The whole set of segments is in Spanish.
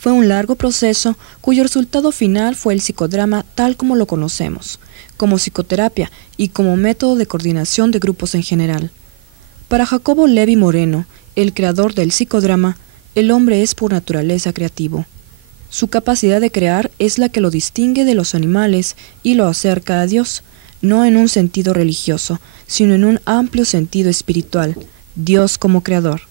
Fue un largo proceso cuyo resultado final fue el psicodrama tal como lo conocemos, como psicoterapia y como método de coordinación de grupos en general. Para Jacobo Levi Moreno, el creador del psicodrama, el hombre es por naturaleza creativo. Su capacidad de crear es la que lo distingue de los animales y lo acerca a Dios, no en un sentido religioso, sino en un amplio sentido espiritual, Dios como creador.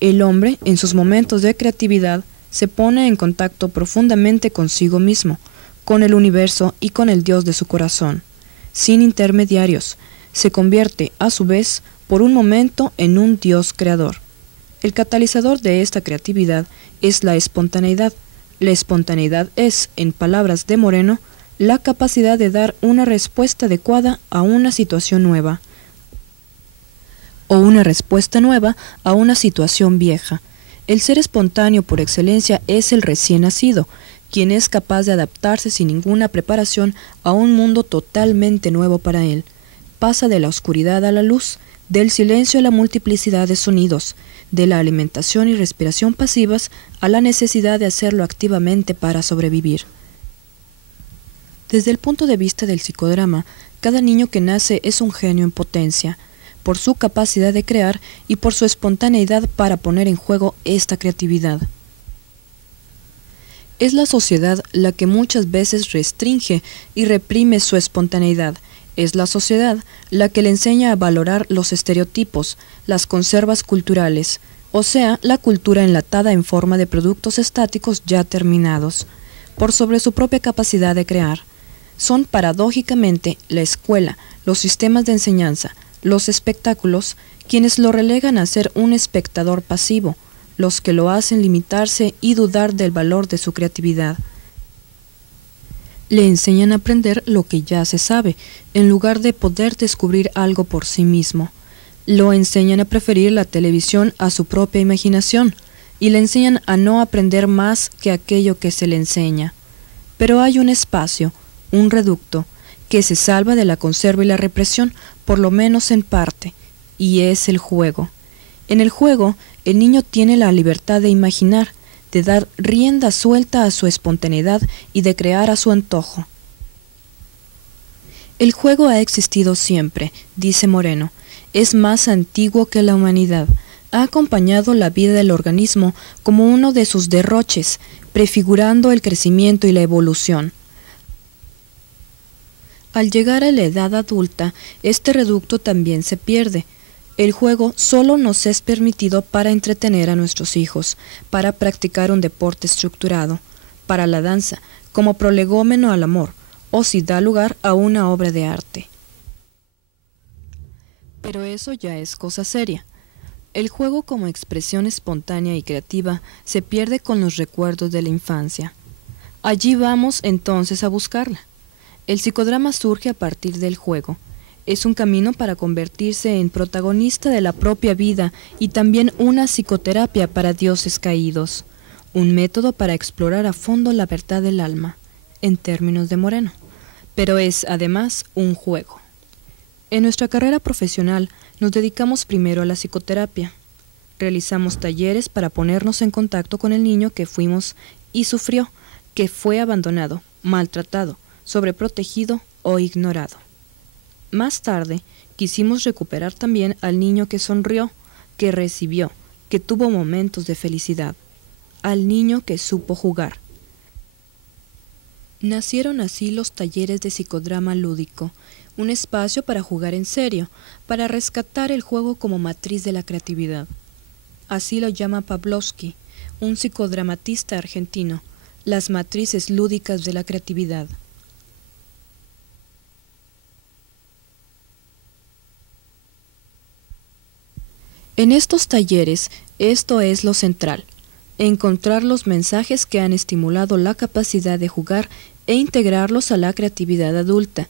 El hombre, en sus momentos de creatividad, se pone en contacto profundamente consigo mismo, con el universo y con el Dios de su corazón. Sin intermediarios, se convierte, a su vez, por un momento en un Dios creador. El catalizador de esta creatividad es la espontaneidad. La espontaneidad es, en palabras de Moreno, la capacidad de dar una respuesta adecuada a una situación nueva, o una respuesta nueva a una situación vieja. El ser espontáneo por excelencia es el recién nacido, quien es capaz de adaptarse sin ninguna preparación a un mundo totalmente nuevo para él. Pasa de la oscuridad a la luz, del silencio a la multiplicidad de sonidos, de la alimentación y respiración pasivas a la necesidad de hacerlo activamente para sobrevivir. Desde el punto de vista del psicodrama, cada niño que nace es un genio en potencia, por su capacidad de crear y por su espontaneidad para poner en juego esta creatividad. Es la sociedad la que muchas veces restringe y reprime su espontaneidad. Es la sociedad la que le enseña a valorar los estereotipos, las conservas culturales, o sea, la cultura enlatada en forma de productos estáticos ya terminados, por sobre su propia capacidad de crear. Son paradójicamente la escuela, los sistemas de enseñanza, los espectáculos, quienes lo relegan a ser un espectador pasivo, los que lo hacen limitarse y dudar del valor de su creatividad. Le enseñan a aprender lo que ya se sabe, en lugar de poder descubrir algo por sí mismo. Lo enseñan a preferir la televisión a su propia imaginación, y le enseñan a no aprender más que aquello que se le enseña. Pero hay un espacio, un reducto, que se salva de la conserva y la represión, por lo menos en parte, y es el juego. En el juego, el niño tiene la libertad de imaginar, de dar rienda suelta a su espontaneidad y de crear a su antojo. El juego ha existido siempre, dice Moreno, es más antiguo que la humanidad, ha acompañado la vida del organismo como uno de sus derroches, prefigurando el crecimiento y la evolución. Al llegar a la edad adulta, este reducto también se pierde. El juego solo nos es permitido para entretener a nuestros hijos, para practicar un deporte estructurado, para la danza, como prolegómeno al amor, o si da lugar a una obra de arte. Pero eso ya es cosa seria. El juego como expresión espontánea y creativa se pierde con los recuerdos de la infancia. Allí vamos entonces a buscarla. El psicodrama surge a partir del juego. Es un camino para convertirse en protagonista de la propia vida y también una psicoterapia para dioses caídos. Un método para explorar a fondo la verdad del alma, en términos de Moreno. Pero es, además, un juego. En nuestra carrera profesional nos dedicamos primero a la psicoterapia. Realizamos talleres para ponernos en contacto con el niño que fuimos y sufrió, que fue abandonado, maltratado, sobreprotegido o ignorado. Más tarde, quisimos recuperar también al niño que sonrió, que recibió, que tuvo momentos de felicidad, al niño que supo jugar. Nacieron así los talleres de psicodrama lúdico, un espacio para jugar en serio, para rescatar el juego como matriz de la creatividad. Así lo llama Pavlovsky, un psicodramatista argentino, las matrices lúdicas de la creatividad. En estos talleres, esto es lo central, encontrar los mensajes que han estimulado la capacidad de jugar e integrarlos a la creatividad adulta.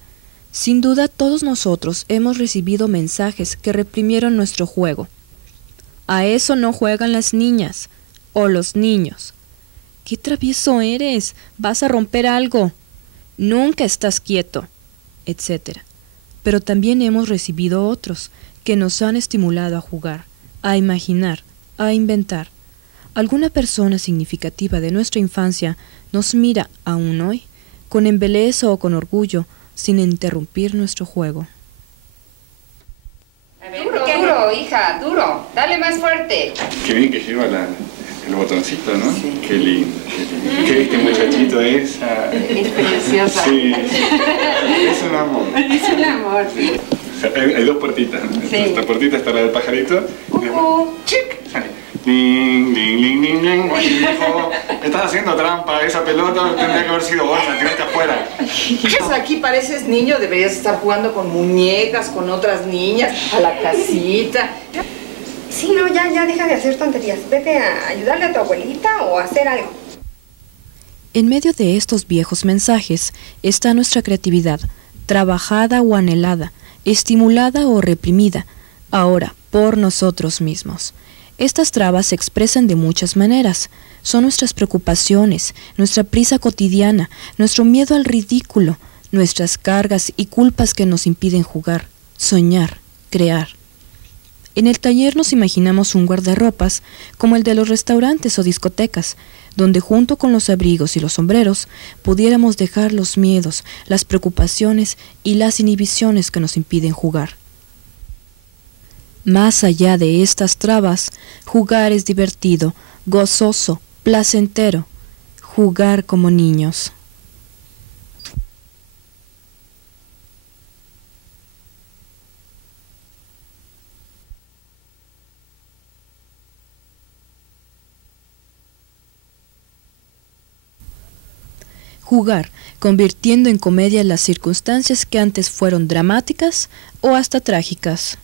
Sin duda, todos nosotros hemos recibido mensajes que reprimieron nuestro juego. A eso no juegan las niñas o los niños. ¡Qué travieso eres! ¡Vas a romper algo! ¡Nunca estás quieto!, etc. Pero también hemos recibido otros que nos han estimulado a jugar, a imaginar, a inventar. ¿Alguna persona significativa de nuestra infancia nos mira aún hoy, con embeleso o con orgullo, sin interrumpir nuestro juego? A ver, duro, hija, duro. Dale más fuerte. Qué bien que lleva el botoncito, ¿no? Sí. Qué lindo, qué lindo. Qué muchachito es. Es preciosa. Sí. Es un amor. Es un amor, sí. O sea, hay dos puertitas. Sí. Esta puertita está la del pajarito. ¡Chic! Sale. Ding, ding, ding, ding, ding. Oye, hijo, estás haciendo trampa. Esa pelota tendría que haber sido gol. La tiraste afuera. Aquí pareces niño, deberías estar jugando con muñecas, con otras niñas, a la casita. Sí, no, ya deja de hacer tonterías. Vete a ayudarle a tu abuelita o a hacer algo. En medio de estos viejos mensajes está nuestra creatividad, trabajada o anhelada, estimulada o reprimida, ahora por nosotros mismos. Estas trabas se expresan de muchas maneras. Son nuestras preocupaciones, nuestra prisa cotidiana, nuestro miedo al ridículo, nuestras cargas y culpas que nos impiden jugar, soñar, crear. En el taller nos imaginamos un guardarropas como el de los restaurantes o discotecas, donde junto con los abrigos y los sombreros pudiéramos dejar los miedos, las preocupaciones y las inhibiciones que nos impiden jugar. Más allá de estas trabas, jugar es divertido, gozoso, placentero, jugar como niños. Jugar, convirtiendo en comedia las circunstancias que antes fueron dramáticas o hasta trágicas.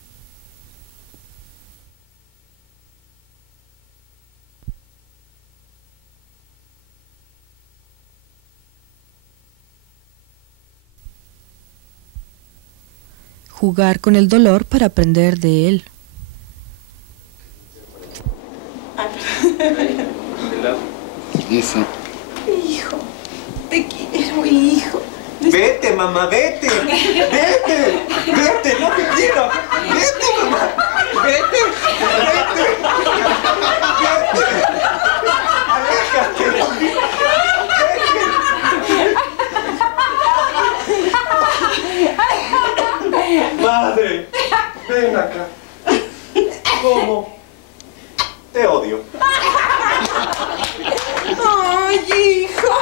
Jugar con el dolor para aprender de él. Eso. Hijo, te quiero, hijo. Vete, mamá, vete. Vete, vete, no te quiero. Vete, mamá. Vete, vete. Vete. Aléjate. Vete. Madre, ven acá. ¿Cómo? Te odio. Ay, hijo.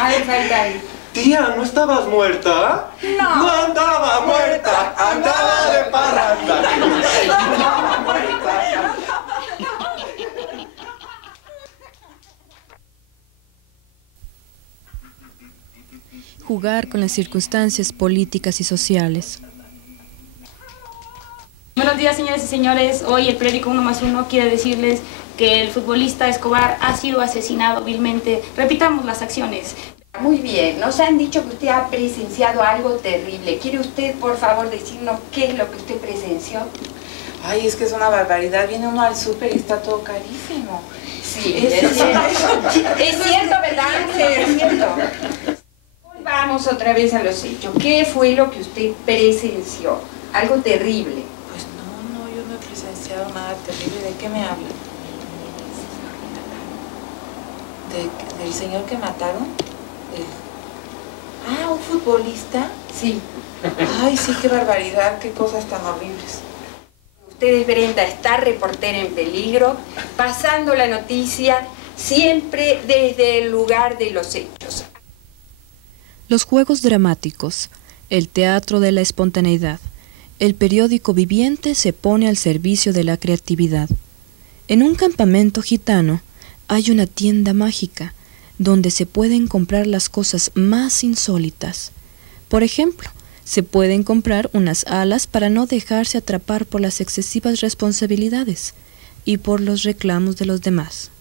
Ay. Tía, ¿no estabas muerta? No. No andaba muerta, andaba de parranda. Andaba muerta. Jugar con las circunstancias políticas y sociales. Buenos días, señores y señores. Hoy el periódico 1+1 quiere decirles que el futbolista Escobar ha sido asesinado vilmente. Repitamos las acciones. Muy bien, nos han dicho que usted ha presenciado algo terrible. ¿Quiere usted, por favor, decirnos qué es lo que usted presenció? Ay, es que es una barbaridad. Viene uno al súper y está todo carísimo. Sí, es cierto. Es cierto, ¿verdad? Sí, es cierto. Vamos otra vez a los hechos. ¿Qué fue lo que usted presenció? Algo terrible. Pues no, yo no he presenciado nada terrible. ¿De qué me habla? ¿Del señor que mataron? ¿Un futbolista? Sí. Ay, sí, qué barbaridad, qué cosas tan horribles. Usted es Brenda, está reportera en peligro, pasando la noticia siempre desde el lugar de los hechos. Los juegos dramáticos, el teatro de la espontaneidad, el periódico viviente se pone al servicio de la creatividad. En un campamento gitano hay una tienda mágica donde se pueden comprar las cosas más insólitas. Por ejemplo, se pueden comprar unas alas para no dejarse atrapar por las excesivas responsabilidades y por los reclamos de los demás.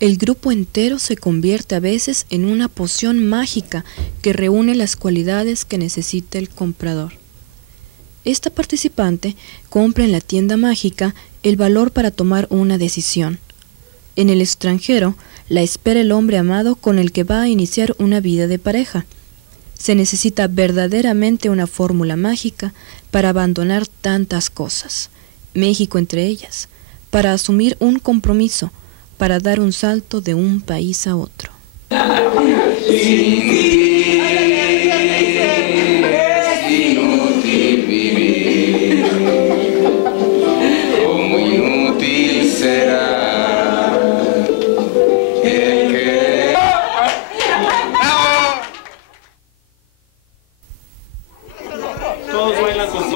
El grupo entero se convierte a veces en una poción mágica que reúne las cualidades que necesita el comprador. Esta participante compra en la tienda mágica el valor para tomar una decisión. En el extranjero la espera el hombre amado con el que va a iniciar una vida de pareja. Se necesita verdaderamente una fórmula mágica para abandonar tantas cosas, México entre ellas, para asumir un compromiso, para dar un salto de un país a otro.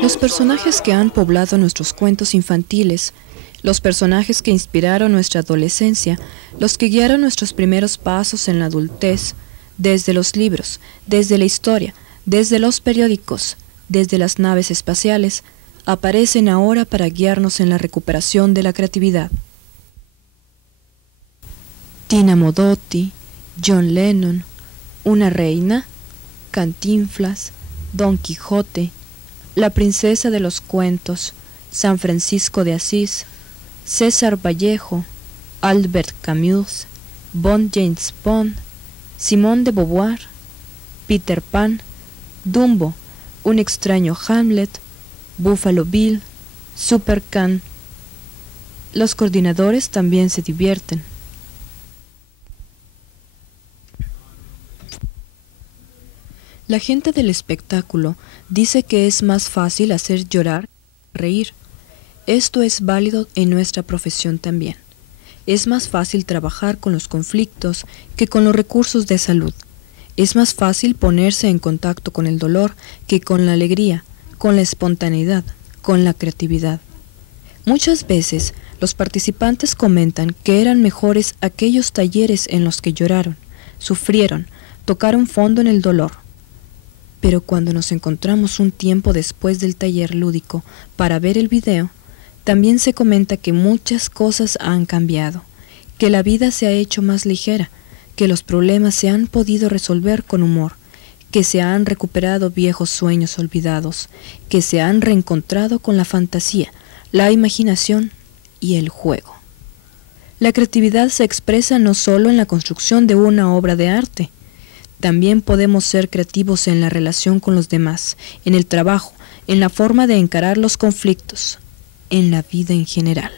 Los personajes que han poblado nuestros cuentos infantiles, los personajes que inspiraron nuestra adolescencia, los que guiaron nuestros primeros pasos en la adultez, desde los libros, desde la historia, desde los periódicos, desde las naves espaciales, aparecen ahora para guiarnos en la recuperación de la creatividad. Tina Modotti, John Lennon, una reina, Cantinflas, Don Quijote, la princesa de los cuentos, San Francisco de Asís, César Vallejo, Albert Camus, Bond James Bond, Simone de Beauvoir, Peter Pan, Dumbo, Un extraño Hamlet, Buffalo Bill, Super Can. Los coordinadores también se divierten. La gente del espectáculo dice que es más fácil hacer llorar que reír. Esto es válido en nuestra profesión también. Es más fácil trabajar con los conflictos que con los recursos de salud. Es más fácil ponerse en contacto con el dolor que con la alegría, con la espontaneidad, con la creatividad. Muchas veces los participantes comentan que eran mejores aquellos talleres en los que lloraron, sufrieron, tocaron fondo en el dolor. Pero cuando nos encontramos un tiempo después del taller lúdico para ver el video, también se comenta que muchas cosas han cambiado, que la vida se ha hecho más ligera, que los problemas se han podido resolver con humor, que se han recuperado viejos sueños olvidados, que se han reencontrado con la fantasía, la imaginación y el juego. La creatividad se expresa no solo en la construcción de una obra de arte. También podemos ser creativos en la relación con los demás, en el trabajo, en la forma de encarar los conflictos, en la vida en general.